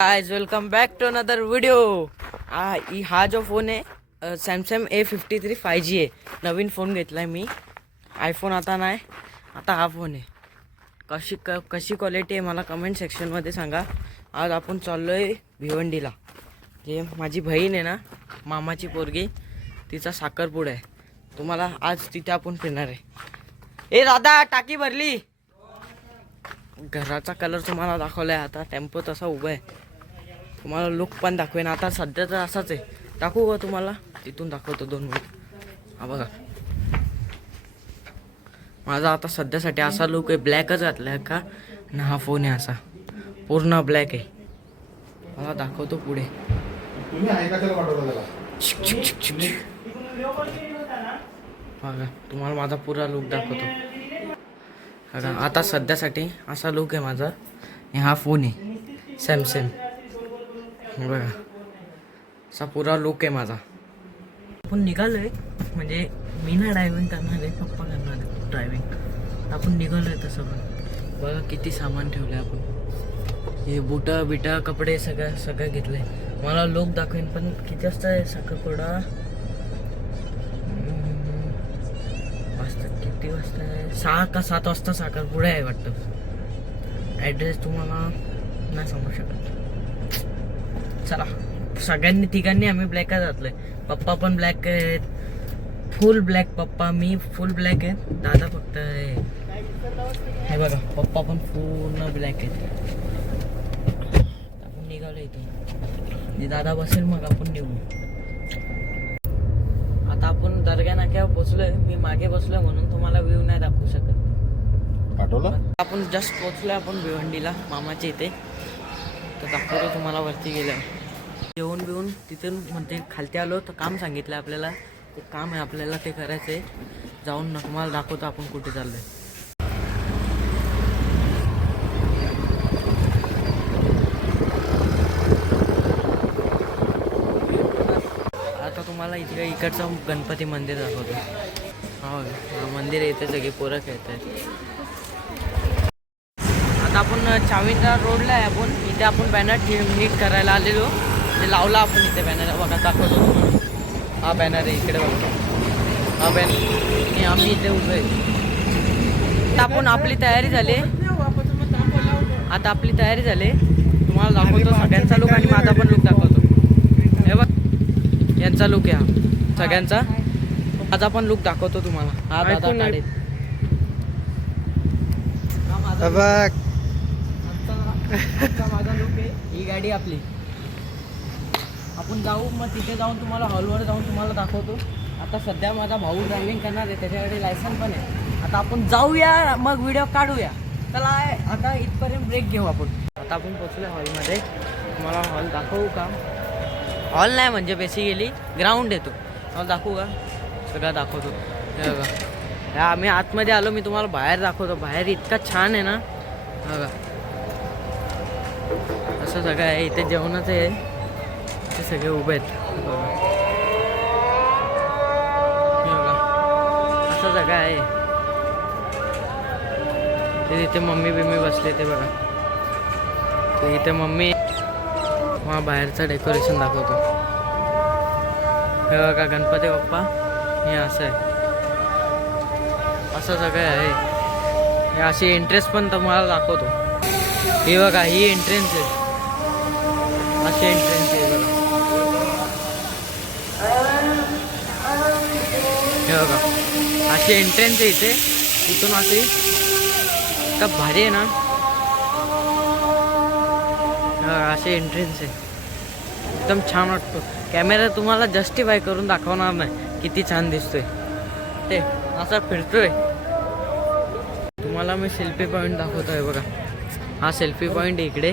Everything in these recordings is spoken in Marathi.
Guys welcome back to another video. हा जो फोन आहे सॅमसंग A53 5G आहे। नवीन फोन घेतलाय मी। आयफोन आता नाही, आता हा फोन आहे। कशी क्वालिटी आहे मला कमेंट सेक्शनमध्ये सांगा। आज आपण चाललोय भिवंडीला। जे माझी बहीण आहे ना, मामाची पोरगी, तिचा साखरपुडा आहे। तुम्हाला आज तिथे आपण फिरणार आहे। ए दादा, टाकी भरली। घराचा कलर तुम्हाला दाखवलाय। आता टेम्पो तसा उभा आहे, तुम्हाला लुक पण दाखवेन। आता सध्या तर असाच आहे, दाखवू का तुम्हाला? तिथून दाखवतो 2 मिनिट। हा बघा, माझा आता सध्यासाठी असा लुक आहे। ब्लॅकच घातलाय का ना, हा फोन आहे असा पूर्ण ब्लॅक आहे। मला दाखवतो पुढे। बघा, तुम्हाला माझा पुरा लुक दाखवतो। बघा, आता सध्यासाठी असा लुक आहे माझा। हा फोन आहे सॅमसंग। बघा, असा पुरा लुक आहे माझा। आपण निघालोय, म्हणजे मी ना ड्रायव्हिंग करणार आहे, पप्पा करणार आहे ड्रायव्हिंग। आपण निघालोय तसं पण। बघा किती सामान ठेवलं आहे आपण। हे बुटा बिटा कपडे सगळं घेतलंय। मला लोक दाखवेन, पण किती वाजता आहे साखरपुडा? वाजता किती वाजता आहे? 6 का 7 वाजता साखरपुडा आहे वाटतं। ॲड्रेस तुम्हाला नाही सांगू शकत। चला, सगळ्यांनी तिघांनी आम्ही ब्लॅकच घातलंय। पप्पा पण ब्लॅक आहेत, फुल ब्लॅक पप्पा, मी फुल ब्लॅक आहे, दादा फक्त हे बघा, पप्पा पण पूर्ण ब्लॅक आहेत। आपण निघालो इथून, दादा बसेल मग आपण निघू। आता आपण दर्गा नाक्यावर पोचलोय। मी मागे बसलोय म्हणून तुम्हाला व्ह्यू नाही दाखवू शकत। आपण जस्ट पोचलोय आपण भिवंडीला मामाच्या इथे। तर दाखवतो तुम्हाला वरती गेल्यावर। जेवण बिवून तिथून म्हणते खालती आलो तर काम सांगितलं आपल्याला। ते काम आहे आपल्याला, ते करायचं आहे। जाऊन तुम्हाला दाखवतो आपण कुठे चाललोय। आता तुम्हाला इकडचं गणपती मंदिर दाखवतो। हो, मंदिर आहे, इथे सगळे पोरं खेळत आहेत। आता आपण चाविंदा रोडला आहे। आपण इथे आपण बॅनर नीट करायला आलेलो, ते लावला आपण इथे बॅनर। बघा, दाखवतो तुम्हाला। हा बॅनर आहे, इकडे बघा, हा बॅनर। आम्ही इथे उभे आहे। आता आपण आपली तयारी झाली, आता आपली तयारी झाली। तुम्हाला दाखवतो सगळ्यांचा लुक आणि माझा पण लुक दाखवतो। हे बघ, यांचा लुक आहे हा सगळ्यांचा। माझा पण लुक दाखवतो तुम्हाला। हा दादा गाडीत माझा लुक आहे। ही गाडी आपली। आपण जाऊ, मग तिथे जाऊन तुम्हाला हॉलवर जाऊन तुम्हाला दाखवतो। आता सध्या माझा भाऊ ड्रायव्हिंग करणार आहे, त्याच्याकडे लायसन पण आहे। आता आपण जाऊया, मग व्हिडिओ काढूया। चला, आता इथपर्यंत ब्रेक घेऊ आपण। आता आपण पोचलो हॉलमध्ये। तुम्हाला हॉल दाखवू का? हॉल नाही म्हणजे बेसिकली ग्राउंड येतो। हॉल दाखवू का? सगळं दाखवतो। हे बघा, आम्ही आतमध्ये आलो, मी तुम्हाला बाहेर दाखवतो। बाहेर इतका छान आहे ना, बघा असं सगळं आहे। इथे जेवणाचं आहे, ते सगळे उभे आहेत। बघा, असं जगा आहे। ते इथे मम्मी बिम्मी बसले, ते बघा, ते इथे मम्मी। मग बाहेरचं डेकोरेशन दाखवतो। हे बघा, गणपती बाप्पा, हे असं आहे, असं सगळं आहे। हे अशी एंट्रेन्स पण तुम्हाला दाखवतो। हे बघा, ही एंट्रेन्स आहे, अशी एंट्रेन्स आहे बघा। हे बघा, अशी एंट्रेन्स आहे इथे। इथून अशी का भारी आहे ना, अशी एंट्रेन्स आहे, एकदम छान वाटतो। कॅमेरा तुम्हाला जस्टिफाय करून दाखवणार नाही किती छान दिसतोय ते, असा फिरतोय। तुम्हाला मी सेल्फी पॉईंट दाखवतोय बघा, हा सेल्फी पॉईंट इकडे।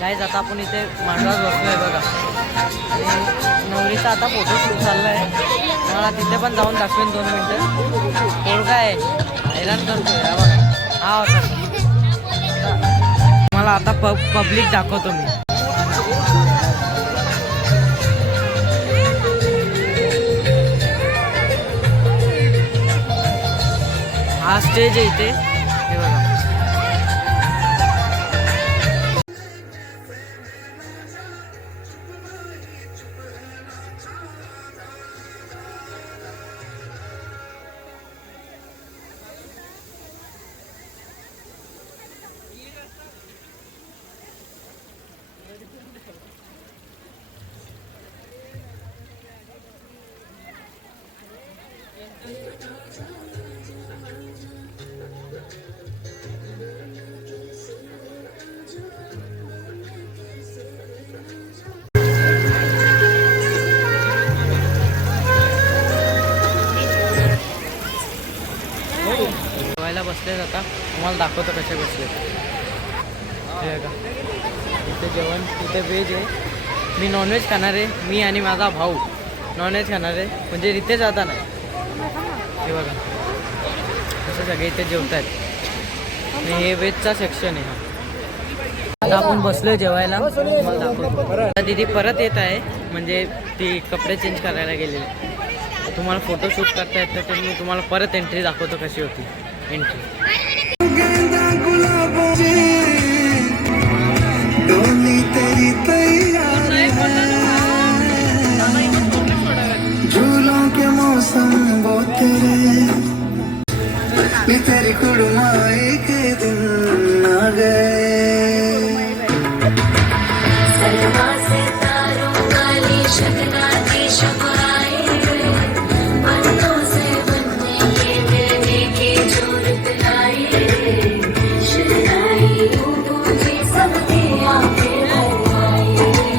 काय आता आपण इथे मांडवात बसलोय बघा, आणि नवरीचा आता फोटो शूट चाललाय। मला तिथे पण जाऊन दाखवेन 2 मिनटं। पोरगा आहे, हैराण करतोय बघा। हा होता मला आता पब्लिक दाखवतो मी। हा स्टेज आहे इथे, हे बघा। आता तुम्हाला दाखवतो कसे बसले. हे बघा इथे जेवण, इथे व्हेज आहे. मी नॉनव्हेज खाणार आहे, मी आणि माझा भाऊ नॉनव्हेज खाणार आहे, म्हणजे रितेश आता नाही. हे बघा असं सगळे इथे जेवत आहेत आणि हे व्हेजचा सेक्शन आहे. आता आपण बसलो जेवायला, तुम्हाला दाखवतो. आता दीदी परत येत आहे, म्हणजे ती कपडे चेंज करायला गेलेली. तुम्हाला फोटोशूट करता येतं तर मी तुम्हाला परत एंट्री दाखवतो कशी होती एंट्री. झूलों के मौसम वो तेरे तेरी कुड़माई के दिन आ गए. सलमा से तारों वाली शगना की शब आई रे, पन्नों से बनने ये मिलने की जरूरत लाई रे. शहनाई मुझे सबके आंखें भर आई रे,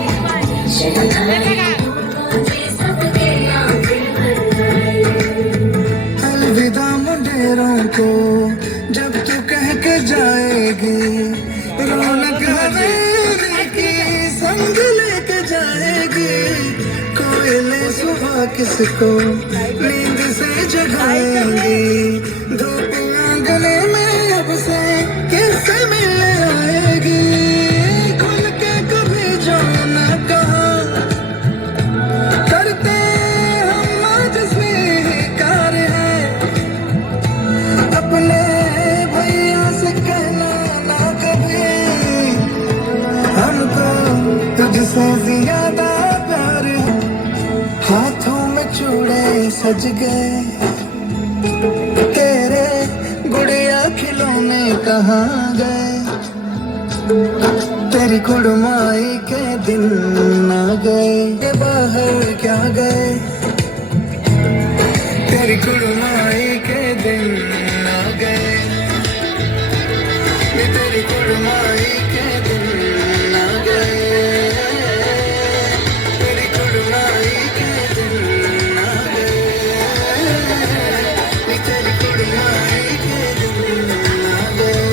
शहनाई मुझे सबके आंखें भर आई रे. अलविदा मुंडेरों को जब तू कह के जाएगी, रौनक हवेली की संग लेके जाएगी. कोयले सुबह किसको नींद से जगाएंगी, धूप आंगने में अब से किससे मिलने आएगी. खुल के कभी जो न कहा करते हम आज स्वीकार है, अपने भैया से कहना ना कभी, हमको तुझसे ज्यादा प्यार है. हाथों में चूड़े सज गए, तेरे गुड़िया खिलौने कहाँ गए. तेरी कुड़माई के दिन आ गए, के बाहर क्या गए. तेरी कुड़माई के दिन आ गए, तेरी कुड़माई के दिन आ गए. तेरी कुड़माई के दिन आ गए, तेरी कुड़माई के दिन आ गए.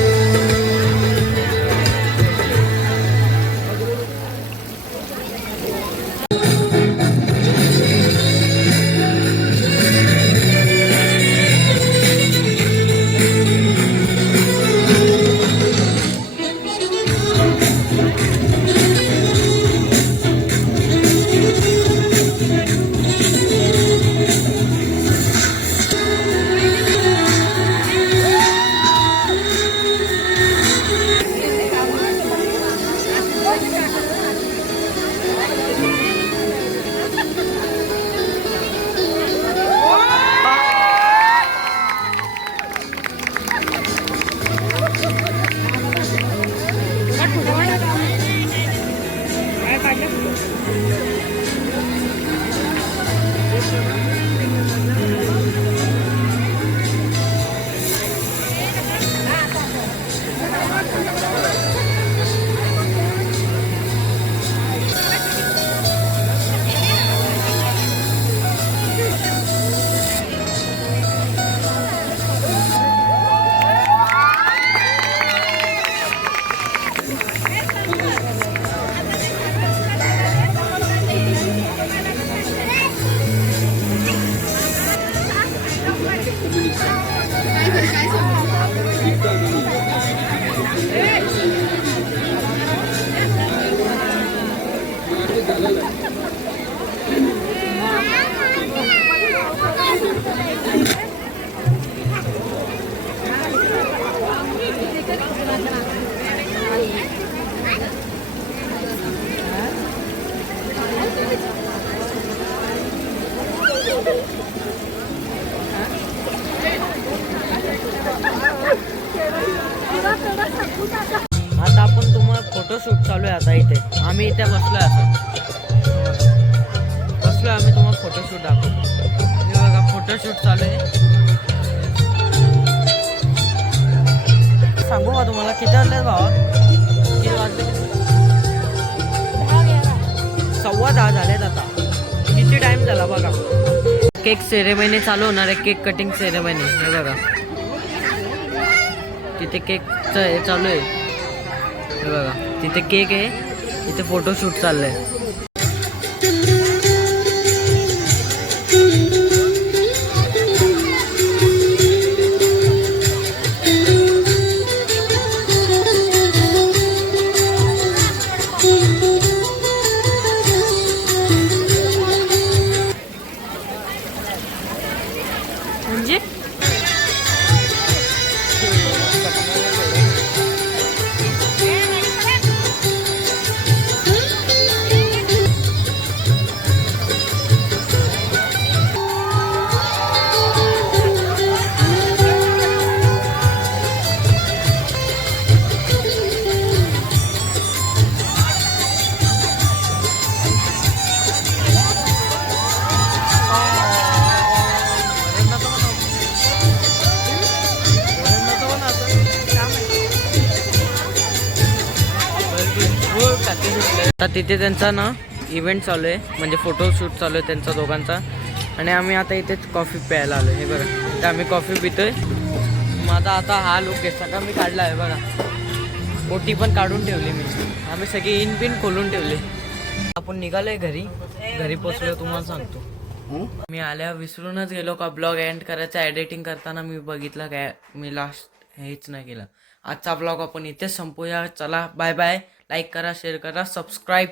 आता आपण तुम्हाला फोटोशूट चालू आहे. आता इथे आम्ही इथे बसलोय, असं बसलोय आम्ही, तुम्हाला फोटोशूट दाखवतो. हे बघा फोटोशूट चालू आहे. सांगू का तुम्हाला किती वाजले भावा? किती वाजले? 10:15 झालेत. आता किती टाइम झाला बघा. केक सेरेमनी चालू होणार आहे, केक कटिंग सेरेमनी. हे बघा तिथे केकचं हे चालू आहे, हे बघा तिथे केक आहे, इथे फोटोशूट चाललंय. म्हणजे आता तिथे त्यांचा ना इव्हेंट चालू आहे, म्हणजे फोटोशूट चालू आहे त्यांचा दोघांचा. आणि आम्ही आता इथेच कॉफी प्यायला आलो. हे बघा इथे आम्ही कॉफी पितोय. माझा आता हा लुक आहे, सगळा मी काढला आहे बघा. ओटी पण काढून ठेवली मी, आम्ही सगळी इन पिन खोलून ठेवले. आपण निघालोय घरी पोचलो तुम्हाला सांगतो. मी आल्या विसरूनच गेलो का ब्लॉग एंड करायचा. एडिटिंग करताना मी बघितलं काय मी लास्ट हेच नाही केलं. आजचा ब्लॉग आपण इथेच संपूया. चला बाय बाय. लाईक करा, शेअर करा, सबस्क्राईब